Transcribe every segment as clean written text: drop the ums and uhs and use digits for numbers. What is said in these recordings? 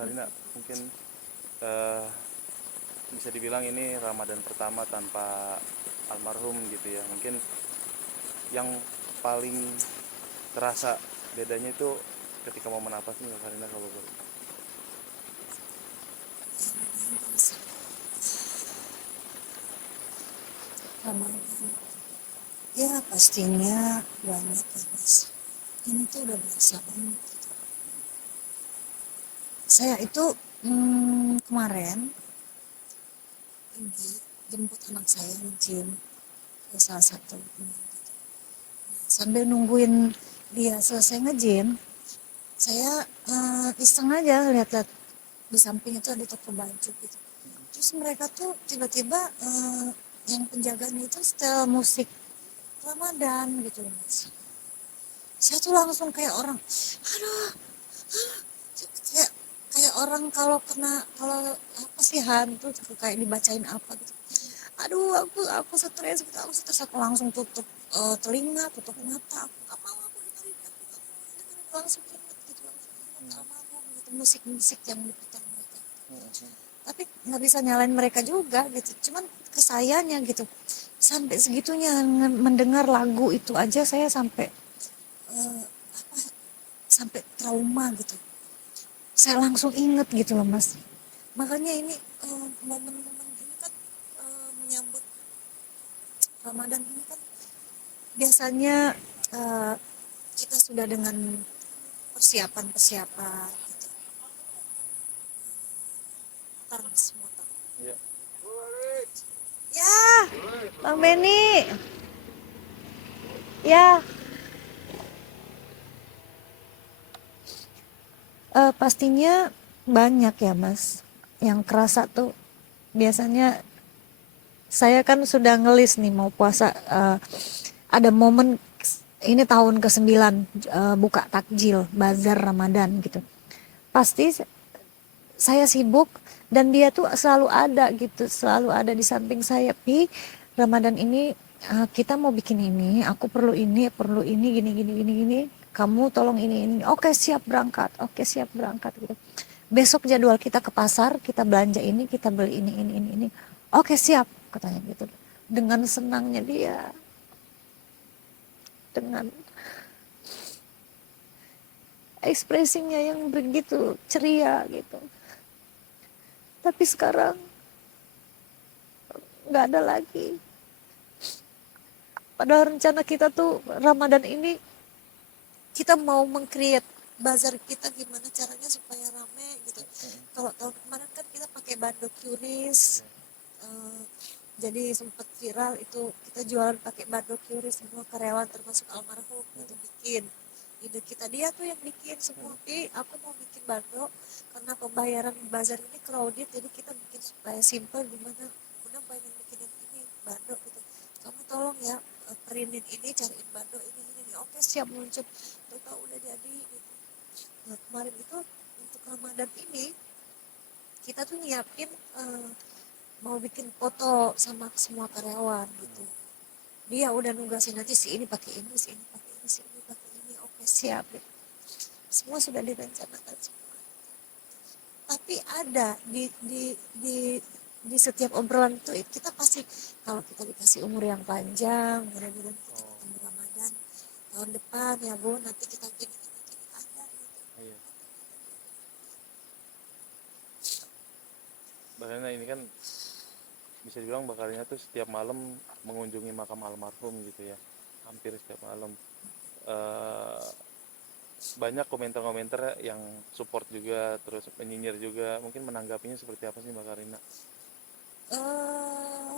Karina, mungkin eh, bisa dibilang ini Ramadan pertama tanpa almarhum gitu ya. Mungkin yang paling terasa bedanya itu ketika momen apa sih Mbak Karina kalau boleh? Ramadan. Ya pastinya banyak ya mas. Ini tuh udah biasa banget. Saya itu kemarin pergi jemput anak saya nge-gym ke salah satu sambil nungguin dia selesai nge-gym, saya iseng aja lihat-lihat di samping itu ada toko baju gitu. Terus mereka tuh tiba-tiba yang penjaganya itu setel musik Ramadan gitu loh mas. Saya tuh langsung kayak orang, aduh, kayak kayak orang kalau apa sih hantu gitu, kayak dibacain apa gitu. Aduh, aku stres gitu, aku langsung tutup telinga, tutup mata. Aku gak mau, aku dengerin, aku gak mau dengerin, langsung inget gitu, langsung inget almarhum gitu, musik-musik yang diputar mereka. Tapi nggak bisa nyalain mereka juga gitu, cuman ke sayanya gitu, sampai segitunya mendengar lagu itu aja saya sampai eh, sampai trauma gitu. Saya langsung inget gitu loh mas. Makanya ini momen-momen ini kan menyambut Ramadan ini kan biasanya eh, kita sudah dengan persiapan-persiapan gitu. Ntar mas motor. Iya. Ya, Bang Beni. Ya, pastinya banyak ya mas. Yang kerasa tuh biasanya saya kan sudah ngelis nih mau puasa. Ada momen ini tahun ke-9 buka takjil bazar Ramadan gitu. Pasti saya sibuk dan dia tuh selalu ada gitu, selalu ada di samping saya. Pi, Ramadan ini kita mau bikin ini, aku perlu ini, gini, gini, gini, gini. Kamu tolong ini. Oke siap berangkat, oke siap berangkat gitu. Besok jadwal kita ke pasar, kita belanja ini, kita beli ini. Oke siap, katanya gitu. Dengan senangnya dia, dengan ekspresinya yang begitu ceria gitu. Tapi sekarang nggak ada lagi. Padahal rencana kita tuh Ramadan ini kita mau meng-create bazar kita gimana caranya supaya rame gitu. Kalau tahun kemarin kan kita pakai bando QRIS, eh, jadi sempat viral itu kita jualan pakai bando QRIS, semua karyawan termasuk almarhum gitu bikin. Ide kita dia tuh yang bikin semua. Aku mau bikin bando karena pembayaran bazar ini crowded, jadi kita bikin supaya simple gimana. Udah banyak bikinin ini bando gitu. Kamu tolong ya printin ini, cariin bando ini. Oke siap muncul. Tahu udah jadi gitu. Nah kemarin itu untuk Ramadan ini kita tuh nyiapin mau bikin foto sama semua karyawan gitu. Dia udah nugasin nanti si ini pakai ini, si ini pakai ini, si ini pakai ini. Oke siap gitu. Semua sudah direncanakan semua. Tapi ada di setiap obrolan itu kita pasti kalau kita dikasih umur yang panjang, mudah-mudahan kita Oh, ketemu Ramadan tahun depan ya Bu, nanti kita gini ada gitu. iya. Mbak Karina ini kan bisa dibilang Mbak Karina tuh setiap malam mengunjungi makam almarhum gitu ya. Hampir setiap malam. Eh, Banyak komentar-komentar yang support juga, terus menyinyir juga. Mungkin menanggapinya seperti apa sih Mbak Karina? eh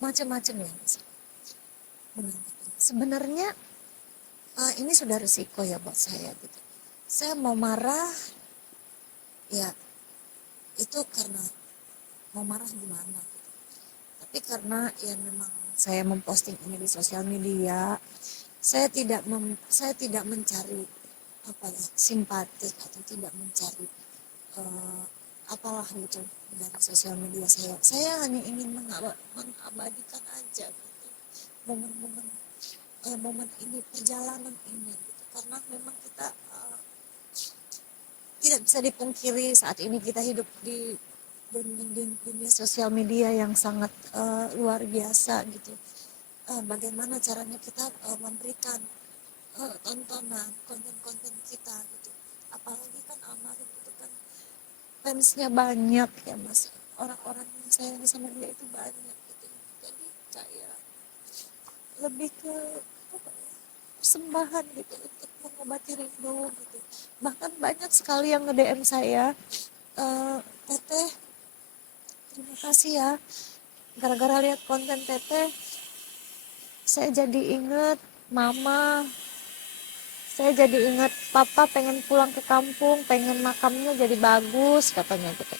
Macam-macam ya Mas. Sebenarnya ini sudah resiko ya buat saya gitu. Saya mau marah ya itu karena mau marah gimana gitu. Tapi karena ya memang saya memposting ini di sosial media, saya tidak mencari apa ya simpati atau tidak mencari eh, apalah gitu dari sosial media saya. Saya hanya ingin mengabadikan aja gitu momen-momen momen ini, perjalanan ini gitu. Karena memang kita tidak bisa dipungkiri saat ini kita hidup di dunia sosial media yang sangat luar biasa gitu. Bagaimana caranya kita memberikan tontonan konten-konten kita gitu. Apalagi kan almarhum itu kan fansnya banyak ya mas, orang-orang yang sayang sama dia itu banyak gitu. Jadi kayak lebih ke apa ya, persembahan gitu untuk mengobati rindu gitu. Bahkan banyak sekali yang nge-DM saya, teteh terima kasih ya, gara-gara lihat konten teteh saya jadi inget mama, saya jadi ingat papa pengen pulang ke kampung, pengen makamnya jadi bagus katanya gitu.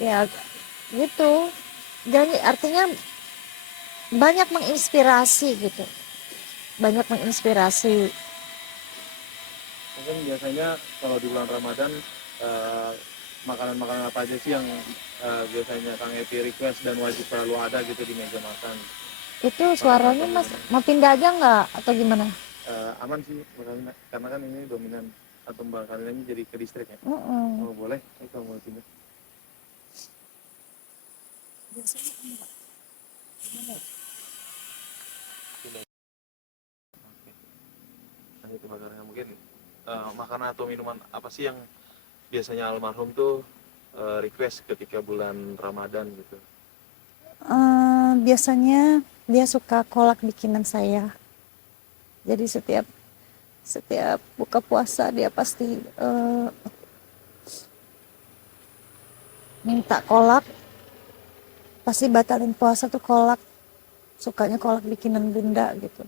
Ya gitu. Jadi artinya banyak menginspirasi gitu. Banyak menginspirasi. Mungkin biasanya kalau di bulan Ramadan eh, makanan-makanan apa aja sih yang biasanya Kang Epi request dan wajib selalu ada gitu di meja makan? Itu Makanan suaranya atau mas minuman? mau pindah aja nggak atau gimana? Aman sih makanya, karena kan ini dominan atau bakalan ini jadi ke listrik ya. Mm-mm. Oh boleh, itu mau pindah. Biasanya enggak. Gimana? Pindah. Oke. Nah itu bakarnya mungkin makanan atau minuman apa sih yang biasanya almarhum tuh request ketika bulan Ramadan gitu? Biasanya dia suka kolak bikinan saya. Jadi setiap setiap buka puasa dia pasti minta kolak, pasti batalin puasa tuh kolak, sukanya kolak bikinan bunda gitu.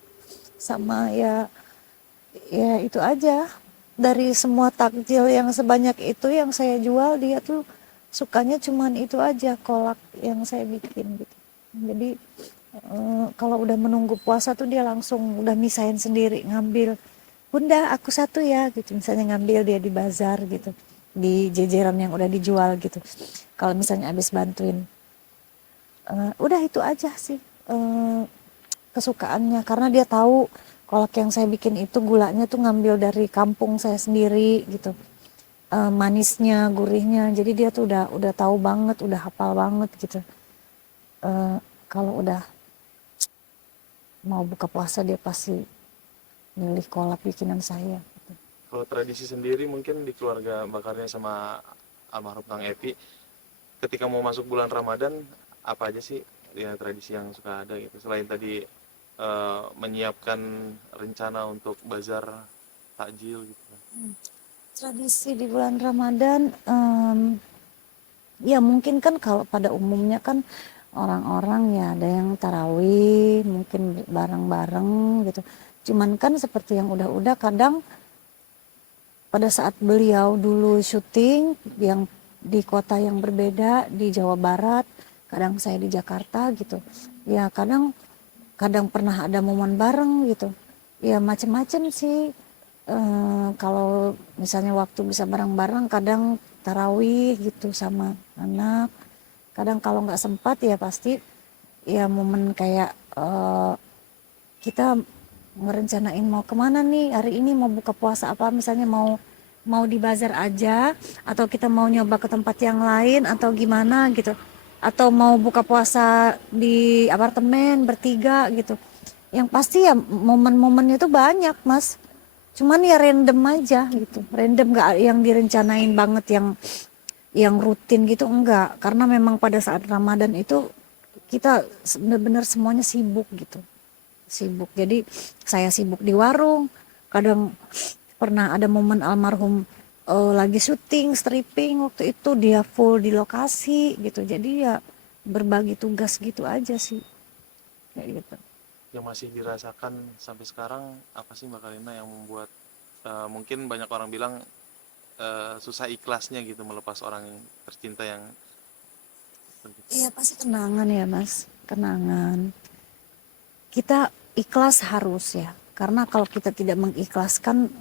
Sama ya ya itu aja, dari semua takjil yang sebanyak itu yang saya jual dia tuh sukanya cuman itu aja, kolak yang saya bikin gitu. Jadi kalau udah menunggu puasa tuh dia langsung udah misahin sendiri, ngambil, bunda aku satu ya gitu, misalnya ngambil dia di bazar gitu, di jejeran yang udah dijual gitu. Kalau misalnya habis bantuin, udah itu aja sih kesukaannya, karena dia tahu kolak yang saya bikin itu gulanya tuh ngambil dari kampung saya sendiri gitu. Manisnya, gurihnya, jadi dia tuh udah tahu banget, udah hafal banget gitu. Kalau udah mau buka puasa dia pasti milih kolak bikinan saya gitu. Kalau tradisi sendiri mungkin di keluarga bakarnya sama almarhum Kang Epi, ketika mau masuk bulan Ramadan apa aja sih ya tradisi yang suka ada gitu selain tadi menyiapkan rencana untuk bazar takjil gitu? Tradisi di bulan Ramadan, ya mungkin kan kalau pada umumnya kan orang-orang ya ada yang tarawih mungkin bareng-bareng gitu. Cuman kan seperti yang udah-udah, kadang pada saat beliau dulu syuting yang di kota yang berbeda di Jawa Barat, kadang saya di Jakarta gitu. Ya kadang kadang pernah ada momen bareng gitu. Ya macem-macem sih. Kalau misalnya waktu bisa bareng-bareng, kadang tarawih gitu sama anak. Kadang kalau nggak sempat ya pasti ya momen kayak kita ngerencanain mau kemana nih hari ini, mau buka puasa apa, misalnya mau mau di bazar aja atau kita mau nyoba ke tempat yang lain atau gimana gitu, atau mau buka puasa di apartemen bertiga gitu. Yang pasti ya momen-momennya tuh banyak mas, cuman ya random aja gitu, random, nggak yang direncanain banget yang rutin gitu, enggak, karena memang pada saat Ramadan itu kita benar-benar semuanya sibuk gitu, sibuk. Jadi saya sibuk di warung, kadang pernah ada momen almarhum lagi syuting stripping, waktu itu dia full di lokasi gitu, jadi ya berbagi tugas gitu aja sih kayak gitu. Yang masih dirasakan sampai sekarang apa sih Mbak Kalina yang membuat mungkin banyak orang bilang susah ikhlasnya gitu melepas orang yang tercinta yang Iya pasti kenangan ya mas, kenangan. Kita ikhlas harus ya, karena kalau kita tidak mengikhlaskan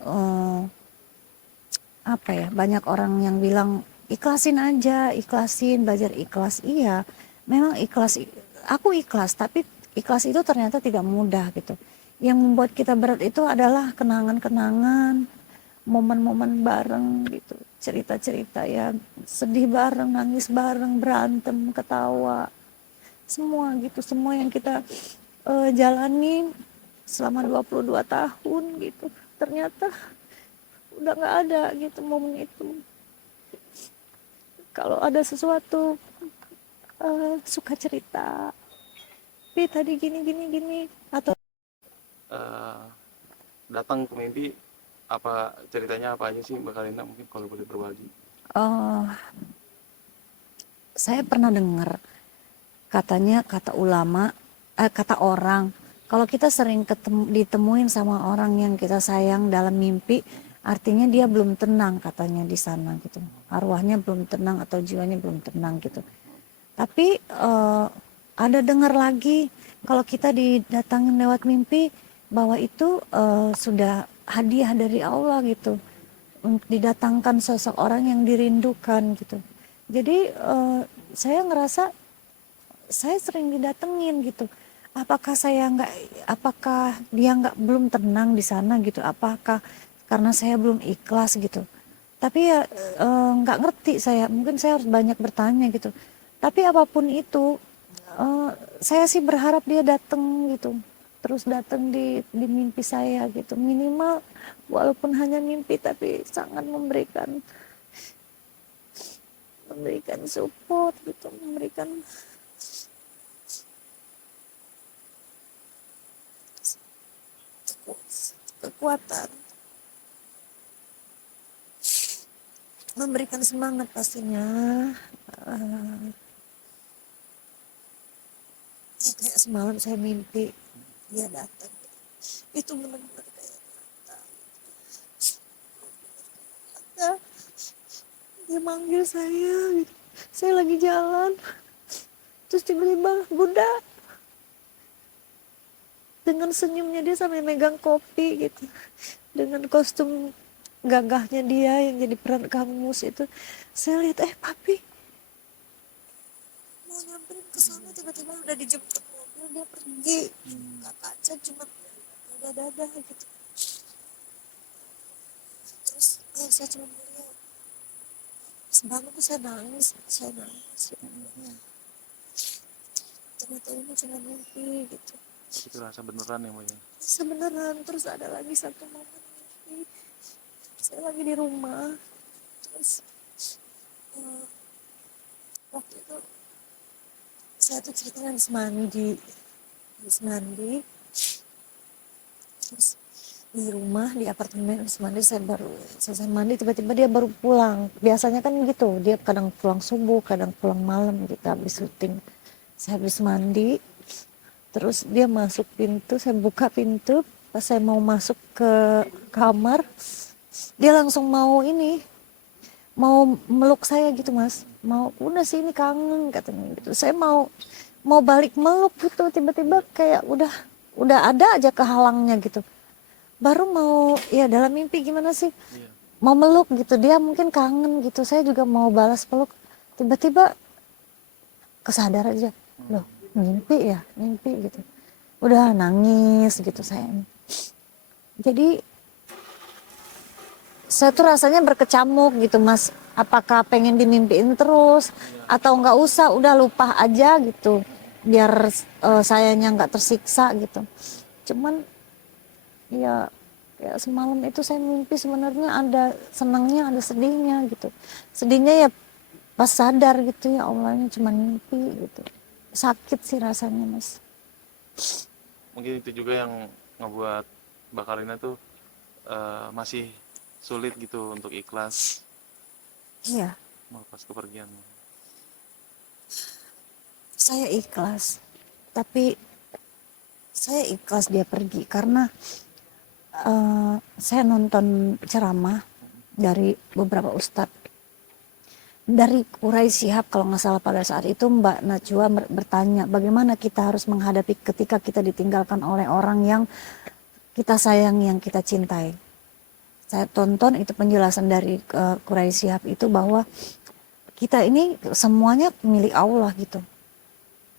apa ya, banyak orang yang bilang ikhlasin aja, ikhlasin, belajar ikhlas. Iya memang ikhlas, aku ikhlas, tapi ikhlas itu ternyata tidak mudah gitu. Yang membuat kita berat itu adalah kenangan-kenangan, momen-momen bareng gitu, cerita-cerita ya, sedih bareng, nangis bareng, berantem, ketawa, semua gitu, semua yang kita jalani selama 22 tahun gitu, ternyata udah nggak ada gitu momen itu. Kalau ada sesuatu suka cerita, tapi tadi gini gini gini, atau Eh, datang ke mimpi, apa ceritanya, apa aja sih Mbak Karina, mungkin kalau boleh berbagi? eh, saya pernah dengar katanya, kata ulama, kata orang, kalau kita sering ditemuin sama orang yang kita sayang dalam mimpi, artinya dia belum tenang katanya di sana gitu, arwahnya belum tenang atau jiwanya belum tenang gitu. Tapi ada dengar lagi kalau kita didatangin lewat mimpi bahwa itu sudah hadiah dari Allah gitu, untuk didatangkan sosok orang yang dirindukan gitu. Jadi saya ngerasa saya sering didatengin gitu. Apakah dia nggak belum tenang di sana gitu? Apakah karena saya belum ikhlas gitu? Tapi ya nggak ngerti saya. Mungkin saya harus banyak bertanya gitu. Tapi apapun itu, eh, saya sih berharap dia datang gitu. Terus datang di mimpi saya gitu. Minimal walaupun hanya mimpi tapi sangat memberikan support gitu, memberikan kekuatan, memberikan semangat pastinya. Eh, ya kayak semalam saya mimpi dia datang. Itu benar-benar kayak nyata. Dia manggil saya gitu. Saya lagi jalan. Terus tiba-tiba Bunda, dengan senyumnya dia sampai megang kopi gitu. Dengan kostum gagahnya dia yang jadi peran Kamus itu. Saya lihat, papi mau nyamperin ke sana, tiba-tiba udah dijemput mobil, dia pergi. Gak kaca, cuma dadah-dadah gitu. Terus saya cuma melihat. Semalam tuh saya nangis. Ternyata ini cuma mimpi gitu. Tapi terasa beneran ya Mbak ya? Sebeneran. Terus ada lagi satu momen mimpi, saya lagi di rumah, terus eh, waktu itu saya tuh ceritanya habis mandi, terus di rumah, di apartemen habis mandi, saya baru selesai mandi, tiba-tiba dia baru pulang. Biasanya kan gitu, dia kadang pulang subuh, kadang pulang malam gitu habis syuting. Saya habis mandi, terus dia masuk pintu, saya buka pintu, pas saya mau masuk ke kamar, dia langsung mau meluk saya gitu Mas, mau udah sih ini kangen katanya gitu. Saya mau balik meluk gitu, tiba-tiba kayak udah ada aja kehalangnya gitu. Baru mau, ya dalam mimpi gimana sih, Iya. mau meluk gitu, dia mungkin kangen gitu, saya juga mau balas peluk, tiba-tiba kesadar aja, loh mimpi gitu, udah nangis gitu saya. Jadi saya tuh rasanya berkecamuk gitu Mas, apakah pengen dimimpiin terus atau nggak usah, udah lupa aja gitu, biar sayanya nggak tersiksa gitu. Cuman ya semalam itu saya mimpi sebenarnya ada senangnya, ada sedihnya gitu. Sedihnya ya pas sadar gitu, ya Allah ini cuma mimpi gitu. Sakit sih rasanya Mas. Mungkin itu juga yang ngebuat Mbak Karina tuh masih sulit gitu untuk ikhlas Iya, melepas kepergian. saya ikhlas. Tapi saya ikhlas dia pergi karena saya nonton ceramah dari beberapa ustadz dari Quraisy Shihab kalau nggak salah. Pada saat itu Mbak Najwa bertanya bagaimana kita harus menghadapi ketika kita ditinggalkan oleh orang yang kita sayang, yang kita cintai. Saya tonton itu penjelasan dari Quraisy Shihab itu bahwa kita ini semuanya milik Allah gitu.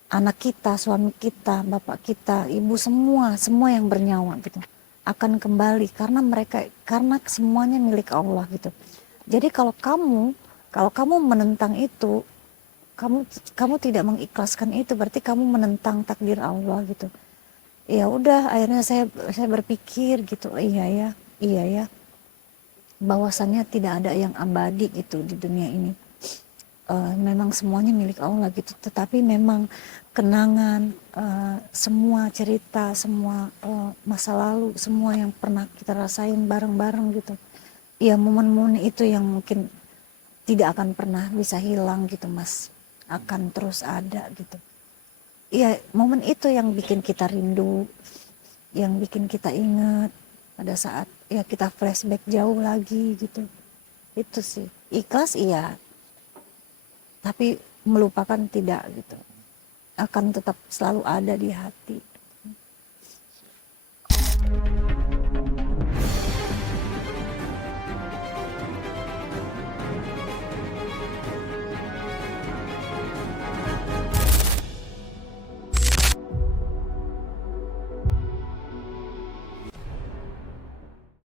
Anak kita, suami kita, bapak kita, ibu, semua yang bernyawa gitu. akan kembali karena semuanya milik Allah gitu. Jadi kalau kamu menentang itu, kamu tidak mengikhlaskan itu, berarti kamu menentang takdir Allah gitu. Ya udah, akhirnya saya berpikir gitu, iya ya, bahwasannya tidak ada yang abadi gitu di dunia ini. Memang semuanya milik Allah gitu, tetapi memang kenangan, semua cerita, semua masa lalu, semua yang pernah kita rasain bareng-bareng gitu, ya momen-momen itu yang mungkin tidak akan pernah bisa hilang gitu Mas, akan terus ada gitu. Ya momen itu yang bikin kita rindu, yang bikin kita ingat pada saat ya kita flashback jauh lagi gitu. Itu sih, ikhlas iya, tapi melupakan tidak gitu, akan tetap selalu ada di hati.